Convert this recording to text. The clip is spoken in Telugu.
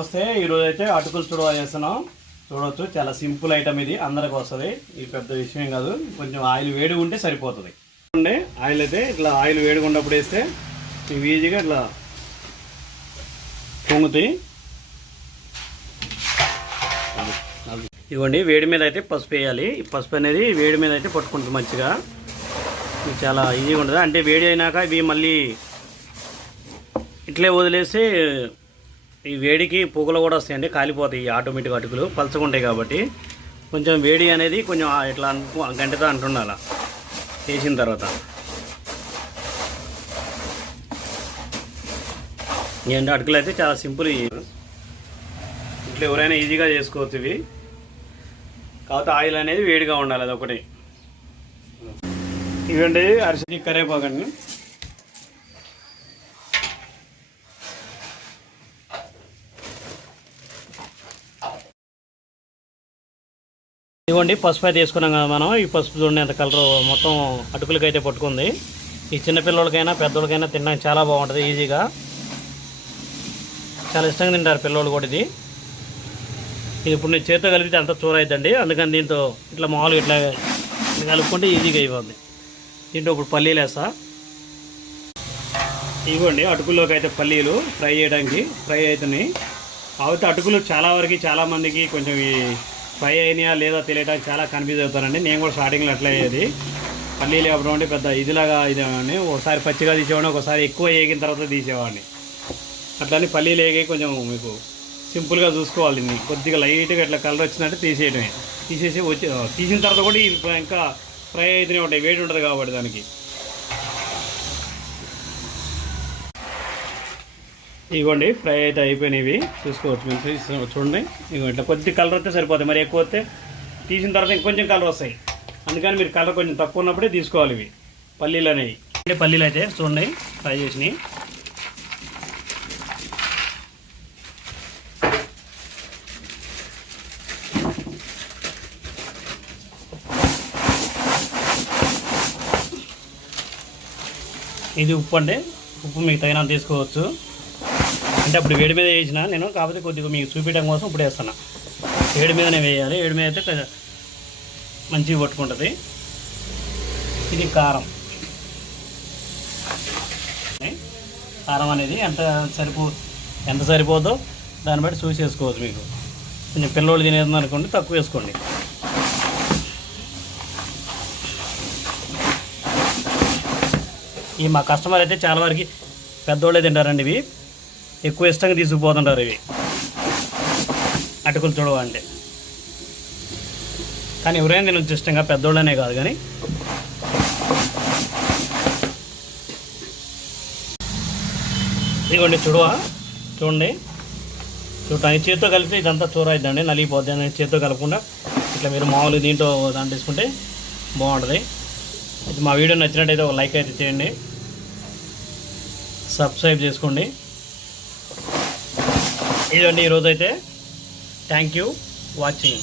వస్తే ఈరోజు అయితే అటుకులు చూడ చేస్తున్నాం. చూడవచ్చు చాలా సింపుల్ ఐటమ్ ఇది అందరికి వస్తుంది. ఈ పెద్ద విషయం కాదు కొంచెం ఆయిల్ వేడి ఉంటే సరిపోతుంది. ఉండే ఆయిల్ అయితే ఇట్లా ఆయిల్ వేడిగా ఉన్నప్పుడు వేస్తే ఇవి ఈజీగా ఇట్లా పొంగుతాయి. ఇవ్వండి వేడి మీద అయితే పసుపు వేయాలి. ఈ పసుపు అనేది వేడి మీద అయితే పట్టుకుంటుంది మంచిగా. ఇది చాలా ఈజీగా ఉంటుంది. అంటే వేడి అయినాక ఇవి మళ్ళీ ఇట్లే వదిలేసి ఈ వేడికి పొగలు కూడా వస్తాయండి కాలిపోతాయి ఈ ఆటోమేటిక్ అటుకులు పలచకుంటాయి కాబట్టి. కొంచెం వేడి అనేది కొంచెం ఇట్లా అనుకో గంటతో అంటుండాల. వేసిన తర్వాత. ఏంటి అటుకులు అయితే చాలా సింపుల్ ఇట్లా ఎవరైనా ఈజీగా చేసుకోవచ్చు ఇవి. కాకపోతే ఆయిల్ అనేది వేడిగా ఉండాలి అది ఒకటి ఇవండి అరిసి కరేపాకండి. ఇదిగోండి పసుపు అయితే వేసుకున్నాం కదా మనం. ఈ పసుపు చూడండి ఎంత కలర్ మొత్తం అటుకులకి అయితే పట్టుకుంది. ఈ చిన్నపిల్లలకైనా పెద్దోళ్ళకైనా తినడానికి చాలా బాగుంటుంది ఈజీగా చాలా ఇష్టంగా తింటారు పిల్లలు కూడా ఇది. ఇది ఇప్పుడు నేను చేతితో కలిపితే అంత చూర అవుతుందండి అందుకని దీంతో ఇట్లా మామూలుగా ఇట్లా కలుపుకుంటే ఈజీగా అయిపోద్ది. దీంట్లో ఇప్పుడు పల్లీలు వేస్తా. ఇవ్వండి అటుకుల్లోకి అయితే పల్లీలు ఫ్రై చేయడానికి ఫ్రై అవుతున్నాయి. కాకపోతే అటుకులు చాలా వరకు చాలామందికి కొంచెం ఈ ఫ్రై అయినాయా లేదా తెలియడానికి చాలా కన్ఫ్యూజ్ అవుతారండి. నేను కూడా స్టార్టింగ్లో అట్లా అయ్యేది. పల్లీలు ఇవ్వడం అంటే పెద్ద ఇదిలాగా ఇదేవాడిని ఒకసారి పచ్చిగా తీసేవాడిని ఒకసారి ఎక్కువ వేగిన తర్వాత తీసేవాడిని. అట్లానే పల్లీలు వేగి కొంచెం మీకు సింపుల్గా చూసుకోవాలి దీన్ని. కొద్దిగా లైట్గా ఇట్లా కలర్ వచ్చినట్టు తీసేయడమే తీసేసి వచ్చి తీసిన తర్వాత కూడా ఇంకా ఫ్రై అవుతూనే ఉంటాయి. వేడి ఉంటుంది కాబట్టి దానికి. ఇవ్వండి ఫ్రై అయితే అయిపోయినవి. చూసుకోవచ్చు మీరు చూడండి. ఇగో ఇట్లా కొద్ది కలర్ వస్తే సరిపోతాయి. మరి ఎక్కువ వస్తే తీసిన తర్వాత ఇంకొంచెం కలర్ వస్తాయి. అందుకని మీరు కలర్ కొంచెం తక్కువ ఉన్నప్పుడే తీసుకోవాలి ఇవి పల్లీలు అనేవి. అంటే పల్లీలు అయితే చూడండి ఫ్రై చేసినాయి ఇది ఉప్పు అంటే ఉప్పు మీకు తగినంత తీసుకోవచ్చు. అంటే అప్పుడు వేడి మీద వేసిన నేను కాకపోతే కొద్దిగా మీకు చూపించడం కోసం ఇప్పుడు వేస్తాను వేడి మీదనే వేయాలి. వేడి మీద అయితే మంచిగా పట్టుకుంటుంది. ఇది కారం. కారం అనేది ఎంత సరిపో ఎంత సరిపోదో దాన్ని బట్టి చూసి వేసుకోవచ్చు మీకు. కొంచెం పిల్లోళ్ళు తినేది అనుకోండి తక్కువ వేసుకోండి. ఈ మా కస్టమర్ అయితే చాలా వరకు పెద్దోళ్ళే తింటారండి ఇవి. ఎక్కువ ఇష్టంగా తీసుకుపోతుంటారు ఇవి. అటుకులు చూడవ అంటే కానీ ఎవరైనా తినొచ్చు ఇష్టంగా పెద్దోళ్ళనే కాదు కానీ. ఇదిగోండి చూడవా? చూడండి. చూడటానికి చేతితో కలిపితే ఇదంతా చూర అవుతుందండి నలిగిపోద్ది అని చేతితో కలపకుండా. ఇట్లా మీరు మామూలుగా దీంట్లో దాంట్లో తీసుకుంటే బాగుంటుంది. ఇది మా వీడియో నచ్చినట్టయితే ఒక లైక్ అయితే చేయండి. సబ్స్క్రైబ్ చేసుకోండి. ఇదండి ఈరోజైతే. అయితే థ్యాంక్ యూ వాచింగ్